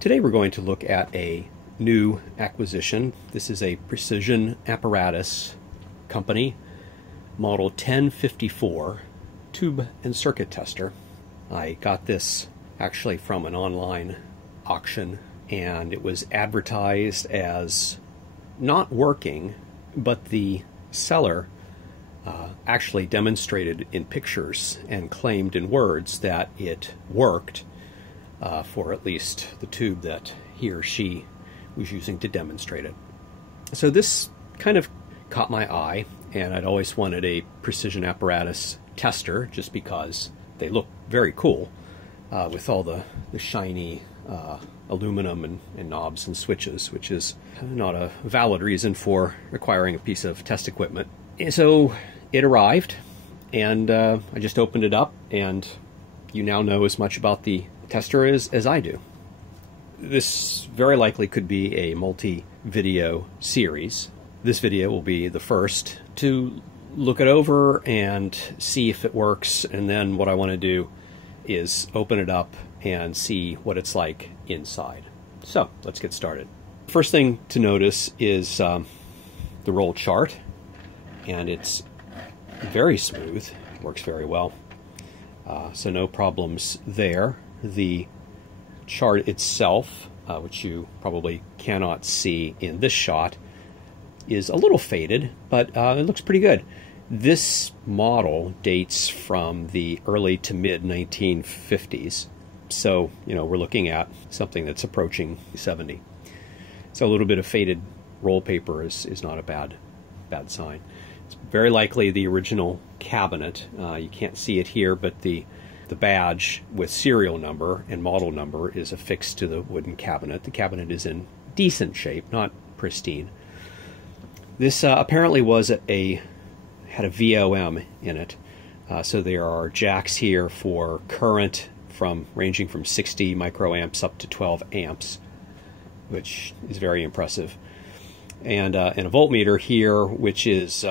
Today we're going to look at a new acquisition. This is a Precision Apparatus company, model 1054 tube and circuit tester. I got this actually from an online auction, and it was advertised as not working, but the seller actually demonstrated in pictures and claimed in words that it worked for at least the tube that he or she was using to demonstrate it. So this kind of caught my eye, and I'd always wanted a Precision Apparatus tester just because they look very cool with all the shiny aluminum and knobs and switches, which is not a valid reason for acquiring a piece of test equipment. And so it arrived, and I just opened it up, and you now know as much about the tester as I do. This very likely could be a multi-video series. This video will be the first to look it over and see if it works, and then what I want to do is open it up and see what it's like inside. So let's get started. First thing to notice is the roll chart, and it's very smooth, works very well, so no problems there. The chart itself, which you probably cannot see in this shot, is a little faded, but it looks pretty good. This model dates from the early to mid 1950s, so we're looking at something that's approaching 70. So a little bit of faded roll paper is not a bad sign. It's very likely the original cabinet. You can't see it here, but the badge with serial number and model number is affixed to the wooden cabinet. The cabinet is in decent shape, not pristine. This apparently had a VOM in it, so there are jacks here for current ranging from 60 microamps up to 12 amps, which is very impressive, and a voltmeter here, which is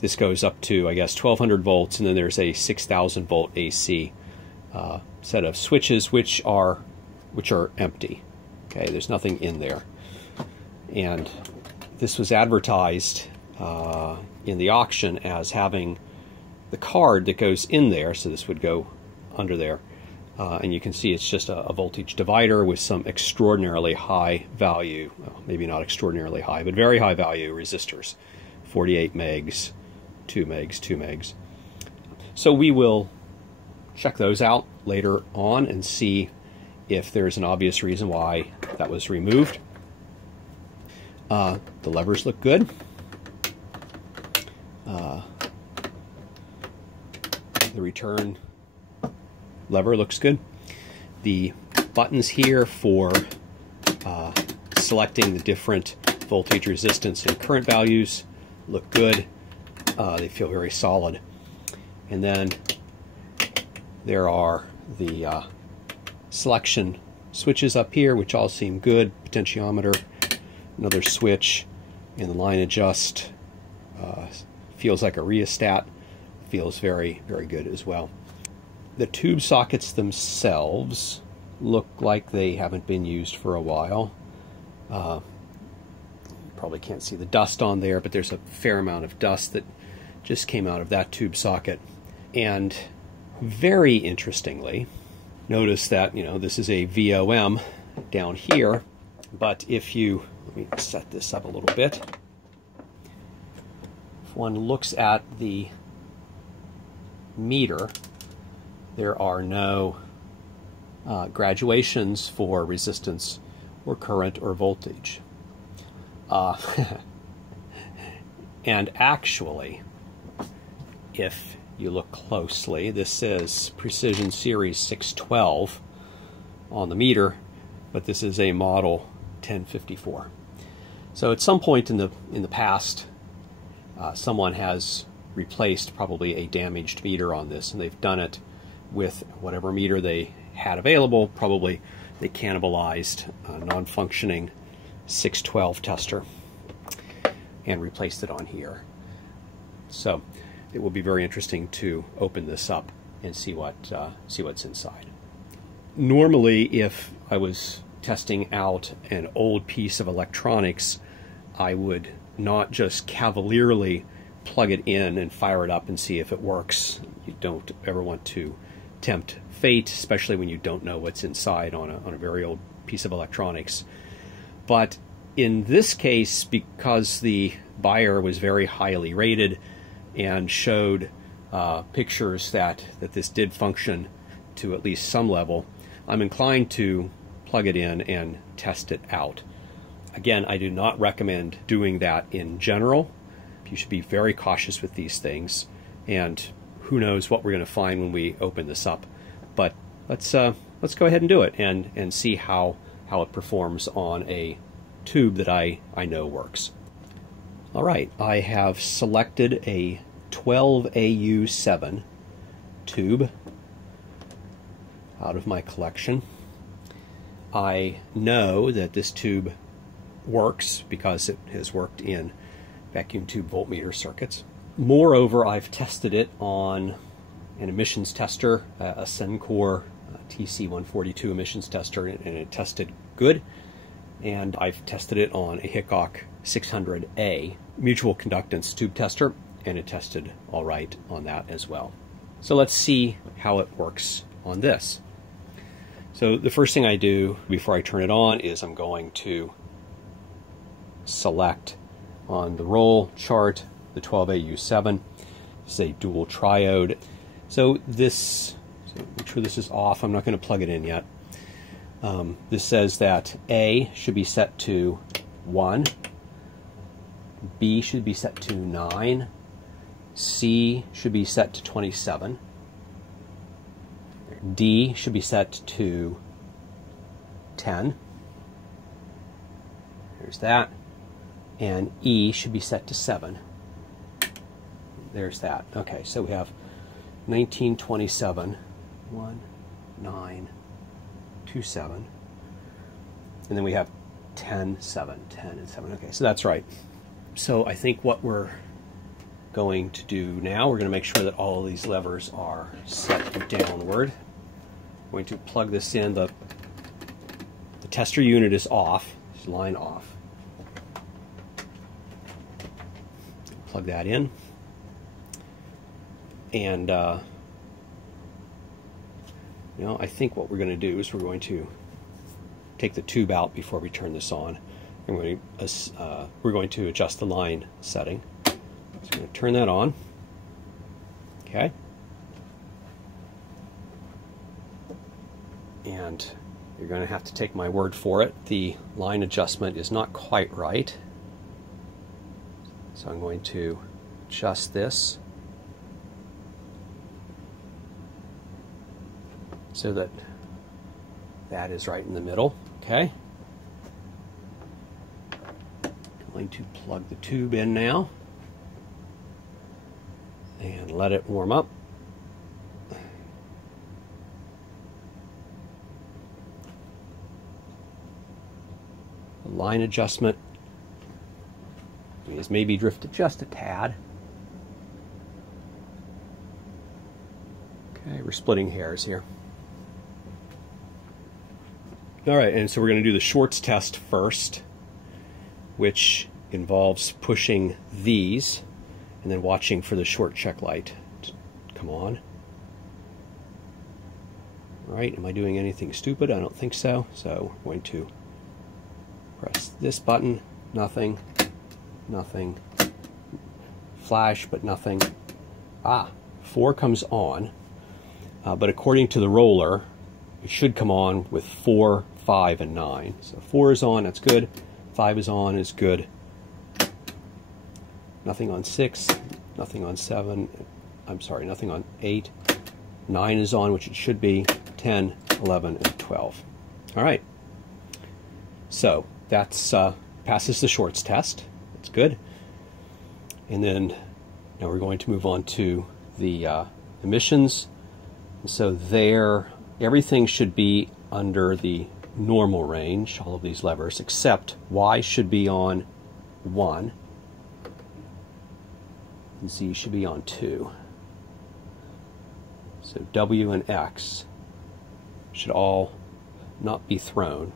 this goes up to, I guess, 1200 volts, and then there's a 6000 volt AC set of switches which are empty. Okay, there's nothing in there. And this was advertised in the auction as having the card that goes in there, so this would go under there. And you can see it's just a voltage divider with some extraordinarily high value, well, maybe not extraordinarily high, but very high value resistors, 48 megs, 2 megs, 2 megs. So we will check those out later on and see if there's an obvious reason why that was removed. The levers look good. The return lever looks good. The buttons here for selecting the different voltage, resistance, and current values look good. They feel very solid. And then there are the selection switches up here, which all seem good. Potentiometer, another switch, and the line adjust feels like a rheostat. Feels very, very good as well. The tube sockets themselves look like they haven't been used for a while. Probably can't see the dust on there, but there's a fair amount of dust that just came out of that tube socket. And very interestingly, notice that this is a VOM down here, but if you, let me set this up a little bit, if one looks at the meter, there are no graduations for resistance or current or voltage. And actually, if you look closely, this says Precision Series 612 on the meter, but this is a model 1054. So at some point in the past, someone has replaced probably a damaged meter on this, and they've done it with whatever meter they had available. Probably they cannibalized a non-functioning 612 tester and replaced it on here. So it will be very interesting to open this up and see what's inside. Normally, if I was testing out an old piece of electronics, I would not just cavalierly plug it in and fire it up and see if it works. You don't ever want to tempt fate, especially when you don't know what's inside on a very old piece of electronics. But in this case, because the buyer was very highly rated and showed pictures that this did function to at least some level, I'm inclined to plug it in and test it out. Again, I do not recommend doing that in general. You should be very cautious with these things, and who knows what we're going to find when we open this up. But let's go ahead and do it and see how it performs on a tube that I know works. All right, I have selected a 12AU7 tube out of my collection. I know that this tube works because it has worked in vacuum tube voltmeter circuits. Moreover, I've tested it on an emissions tester, a Sencor TC142 emissions tester, and it tested good. And I've tested it on a Hickok 600A mutual conductance tube tester, and it tested all right on that as well. So let's see how it works on this. So the first thing I do before I turn it on is I'm going to select on the roll chart the 12AU7. This is a dual triode. So make sure this is off. I'm not going to plug it in yet. This says that A should be set to 1, B should be set to 9, C should be set to 27, D should be set to 10, there's that, and E should be set to 7. There's that. Okay, so we have 1927, 1, 9, 2, 7, and then we have 10, 7, 10, and 7. Okay, so that's right. So I think what we're going to do now, we're going to make sure that all of these levers are set downward. I'm going to plug this in. The tester unit is off, it's line off. Plug that in. And I think what we're going to do is we're going to take the tube out before we turn this on. We're going to adjust the line setting. So I'm going to turn that on. Okay. And you're going to have to take my word for it. The line adjustment is not quite right. So I'm going to adjust this so that that is right in the middle. Okay. I'm going to plug the tube in now and let it warm up. The line adjustment is maybe drifted just a tad. Okay, we're splitting hairs here. All right, and so we're going to do the Schwartz test first, which involves pushing these and then watching for the short check light to come on. All right, am I doing anything stupid? I don't think so. So we're going to press this button, nothing, nothing, flash, but nothing. 4 comes on, but according to the roller, it should come on with 4, 5, and 9. So 4 is on, that's good. 5 is on, is good. Nothing on 6, nothing on 7, I'm sorry, nothing on 8. 9 is on, which it should be. 10, 11, and 12. All right. So that's passes the Schwartz test. That's good. And then now we're going to move on to the emissions. So there, everything should be under the normal range, all of these levers, except Y should be on 1, and Z should be on 2. So W and X should all not be thrown,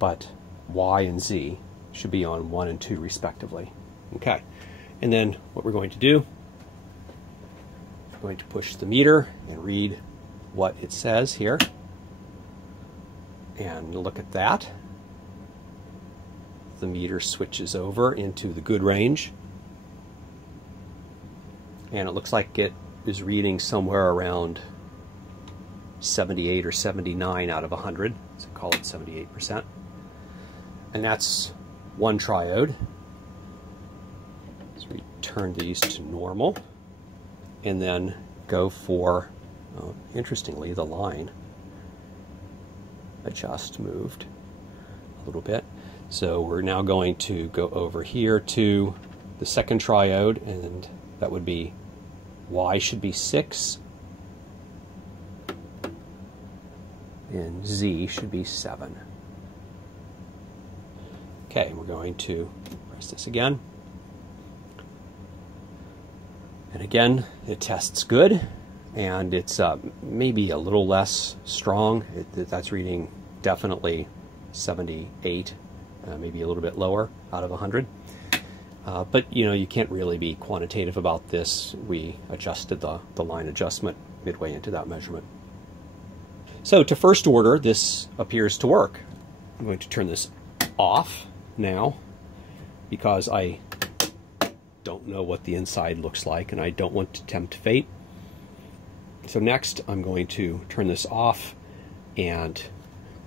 but Y and Z should be on 1 and 2 respectively. Okay, and then what we're going to do, we're going to push the meter and read what it says here. And look at that. The meter switches over into the good range. And it looks like it is reading somewhere around 78 or 79 out of 100. So call it 78%. And that's one triode. So we turn these to normal. And then go for, interestingly, the line adjust moved a little bit. So we're now going to go over here to the second triode, and that would be Y should be 6 and Z should be 7. Okay, we're going to press this again. And again, it tests good, and it's maybe a little less strong. That's reading definitely 78, maybe a little bit lower out of 100. But you know, you can't really be quantitative about this. We adjusted the line adjustment midway into that measurement. So to first order, this appears to work. I'm going to turn this off now because I don't know what the inside looks like and I don't want to tempt fate. So next I'm going to turn this off, and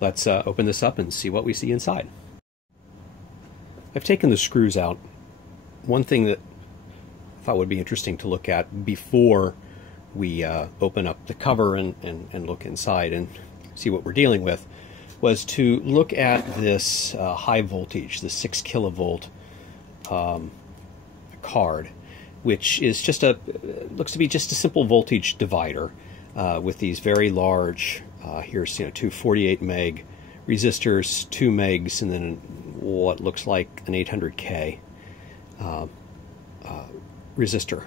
let's open this up and see what we see inside. I've taken the screws out. One thing that I thought would be interesting to look at before we open up the cover and look inside and see what we're dealing with was to look at this high voltage, the 6 kilovolt card, which is just looks to be just a simple voltage divider with these very large, here's two 48 meg resistors, 2 megs, and then what looks like an 800K resistor.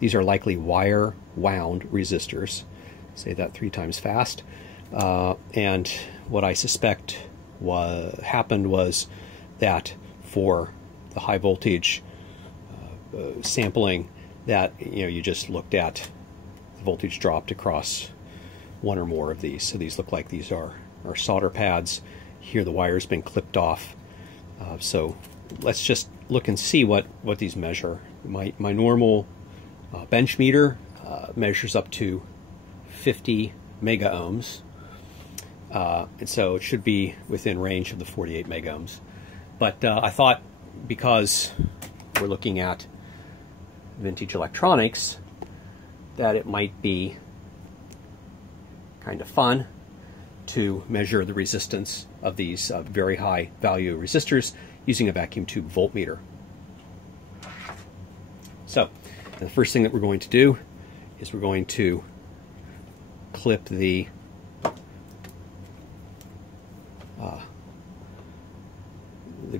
These are likely wire wound resistors. Say that 3 times fast. And what I suspect happened was that for the high voltage sampling, that you just looked at the voltage dropped across one or more of these. So these look like these are solder pads. Here the wire's been clipped off. So let's just look and see what these measure. My normal bench meter measures up to 50 mega ohms, and so it should be within range of the 48 mega ohms. But I thought, because we're looking at vintage electronics, that it might be kind of fun to measure the resistance of these very high value resistors using a vacuum tube voltmeter. So the first thing that we're going to do is we're going to clip the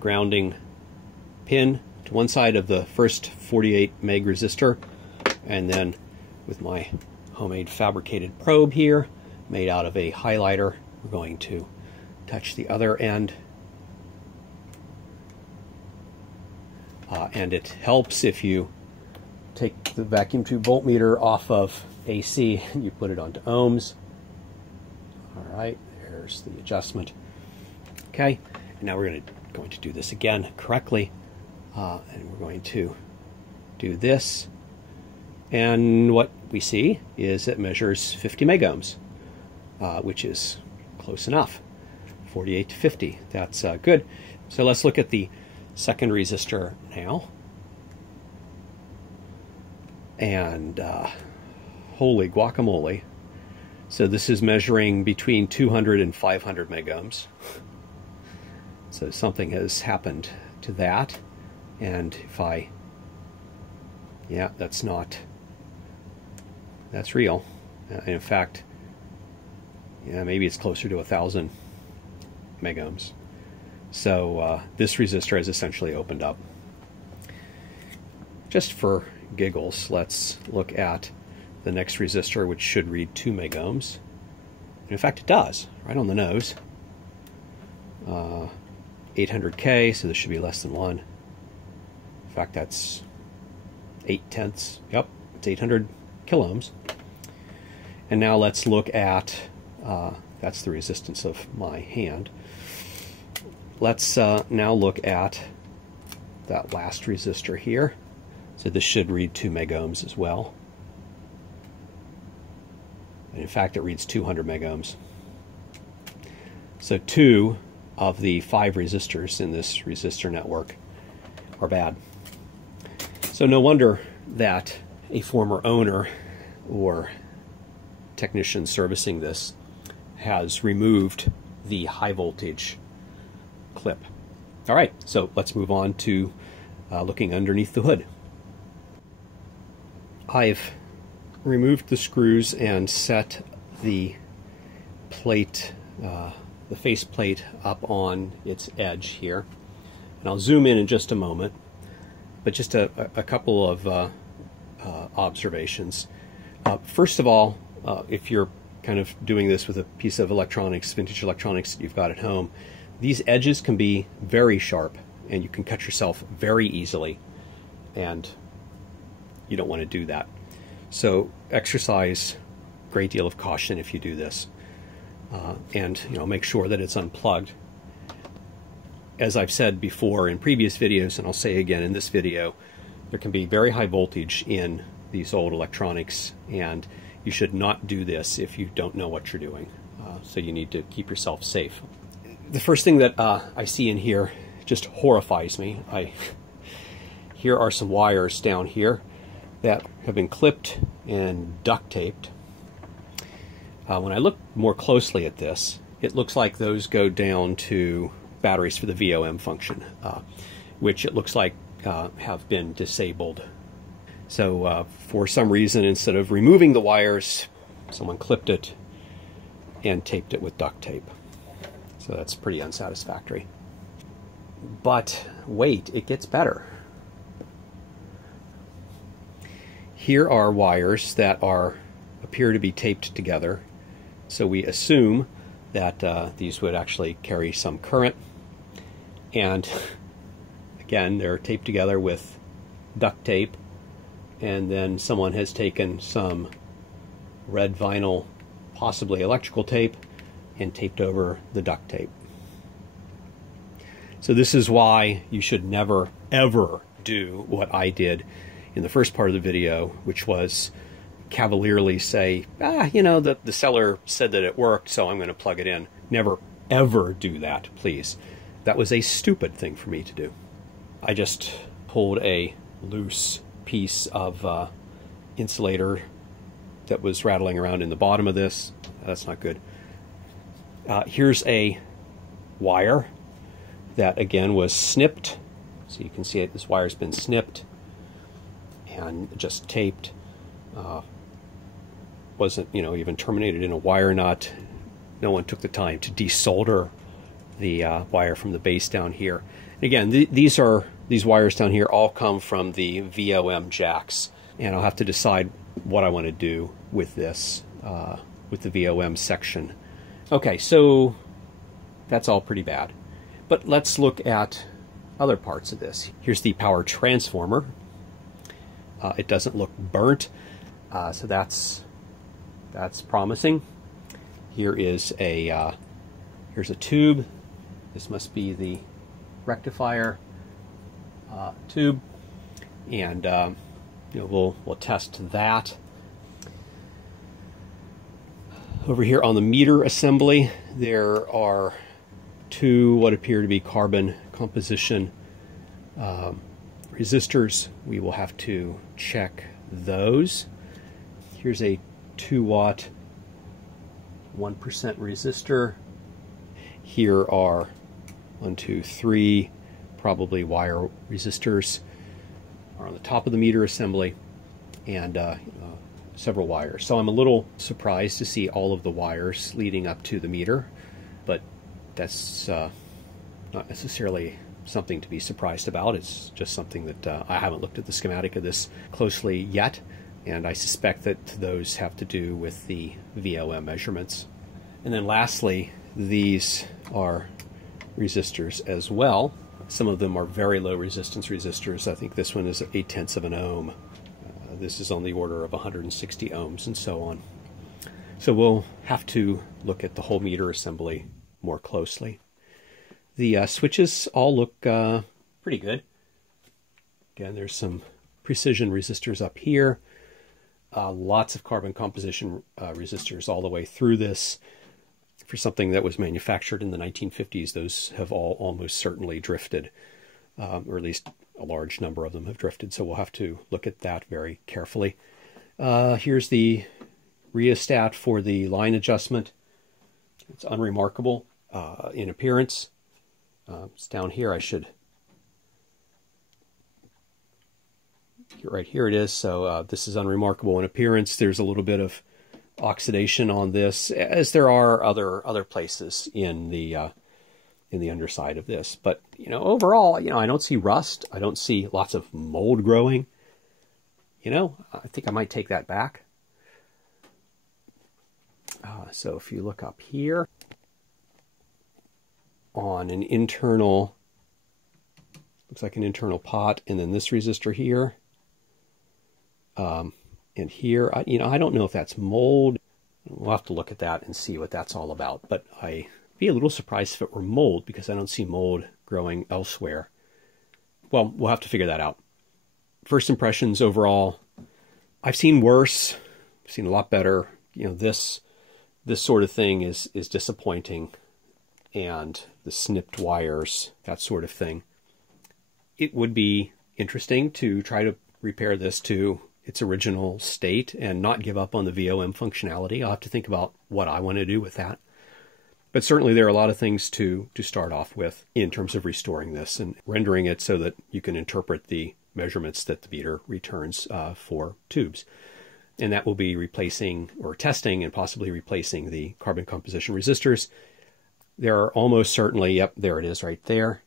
grounding pin to one side of the first 48 meg resistor, and then with my homemade fabricated probe here made out of a highlighter, we're going to touch the other end. And it helps if you take the vacuum tube voltmeter off of AC and you put it onto ohms. All right, there's the adjustment. Okay, and now we're going to do this again correctly, and we're going to do this, and what we see is it measures 50 mega ohms, which is close enough. 48 to 50, that's good. So let's look at the second resistor now. And holy guacamole. So this is measuring between 200 and 500 mega ohms. So something has happened to that. And if yeah, that's real. In fact, yeah, maybe it's closer to 1,000 mega ohms. So this resistor has essentially opened up. Just for giggles, let's look at the next resistor, which should read 2 mega ohms. In fact, it does, right on the nose. 800K, so this should be less than 1. In fact, that's 8/10. Yep, it's 800 kiloohms. And now let's look at, that's the resistance of my hand. Let's now look at that last resistor here. So this should read 2 megohms as well. And in fact, it reads 200 megohms. So 2 of the 5 resistors in this resistor network are bad. So no wonder that a former owner or technician servicing this has removed the high voltage clip. All right, so let's move on to looking underneath the hood. I've removed the screws and set the plate, the face plate up on its edge here. And I'll zoom in just a moment, but just a couple of observations. First of all, if you're kind of doing this with a piece of electronics, vintage electronics that you've got at home, these edges can be very sharp and you can cut yourself very easily, and you don't want to do that. So exercise a great deal of caution if you do this, and make sure that it's unplugged. As I've said before in previous videos, and I'll say again in this video, there can be very high voltage in these old electronics, and you should not do this if you don't know what you're doing. So you need to keep yourself safe. The first thing that I see in here just horrifies me. Here are some wires down here that have been clipped and duct taped. When I look more closely at this, it looks like those go down to batteries for the VOM function, which it looks like have been disabled. So for some reason, instead of removing the wires, someone clipped it and taped it with duct tape. So that's pretty unsatisfactory. But wait, it gets better. Here are wires that appear to be taped together. So we assume that these would actually carry some current. And again, they're taped together with duct tape. And then someone has taken some red vinyl, possibly electrical tape, and taped over the duct tape. So this is why you should never, ever do what I did in the first part of the video, which was cavalierly say, the seller said that it worked, so I'm going to plug it in. Never, ever do that, please. That was a stupid thing for me to do. I just pulled a loose piece of insulator that was rattling around in the bottom of this. That's not good. Here's a wire that again was snipped. So you can see it, this wire's been snipped and just taped. Wasn't even terminated in a wire nut. No one took the time to desolder the wire from the base down here. And again, these wires down here all come from the VOM jacks, and I'll have to decide what I want to do with this, with the VOM section. Okay, so that's all pretty bad. But let's look at other parts of this. Here's the power transformer. It doesn't look burnt, so that's promising. Here's a tube. This must be the rectifier tube, and we'll test that. Over here on the meter assembly, there are 2 what appear to be carbon composition resistors. We will have to check those. Here's a 2-watt 1% resistor. Here are 1, 2, 3 probably wire resistors are on the top of the meter assembly, and several wires. So I'm a little surprised to see all of the wires leading up to the meter, but that's not necessarily something to be surprised about. It's just something that I haven't looked at the schematic of this closely yet, and I suspect that those have to do with the VOM measurements. And then lastly, these are resistors as well. Some of them are very low resistance resistors. I think this one is 0.8 of an ohm. This is on the order of 160 ohms and so on. So we'll have to look at the whole meter assembly more closely. The switches all look pretty good. Again, there's some precision resistors up here. Lots of carbon composition resistors all the way through this. For something that was manufactured in the 1950s, those have all almost certainly drifted, or at least a large number of them have drifted, so we'll have to look at that very carefully. Here's the rheostat for the line adjustment. It's unremarkable in appearance. It's down here. Right here it is. So this is unremarkable in appearance. There's a little bit of oxidation on this, as there are other places in the underside of this. But overall, I don't see rust. I don't see lots of mold growing. I think I might take that back. So if you look up here on an internal, looks like an internal pot, and then this resistor here, and here, I don't know if that's mold. We'll have to look at that and see what that's all about. But I'd be a little surprised if it were mold, because I don't see mold growing elsewhere. Well, we'll have to figure that out. First impressions overall, I've seen worse. I've seen a lot better. This sort of thing is disappointing. And the snipped wires, that sort of thing. It would be interesting to try to repair this to its original state and not give up on the VOM functionality. I'll have to think about what I want to do with that. But certainly there are a lot of things to start off with in terms of restoring this and rendering it so that you can interpret the measurements that the meter returns for tubes. And that will be replacing or testing and possibly replacing the carbon composition resistors. There are almost certainly, yep, there it is right there.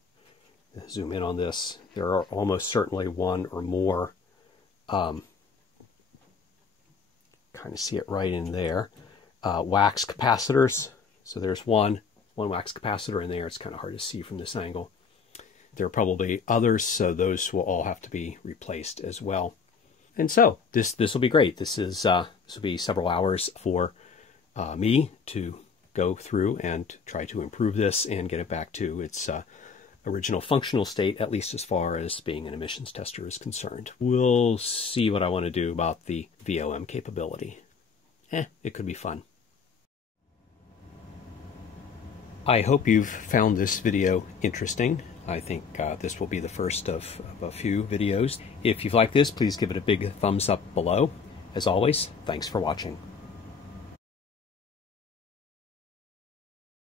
Zoom in on this. There are almost certainly one or more, kind of see it right in there, wax capacitors. So there's one wax capacitor in there. It's kind of hard to see from this angle. There are probably others, so those will all have to be replaced as well. And so this will be great. This will be several hours for me to go through and try to improve this and get it back to its original functional state, at least as far as being an emissions tester is concerned. We'll see what I want to do about the VOM capability. It could be fun. I hope you've found this video interesting. I think this will be the first of a few videos. If you've liked this, please give it a big thumbs up below. As always, thanks for watching.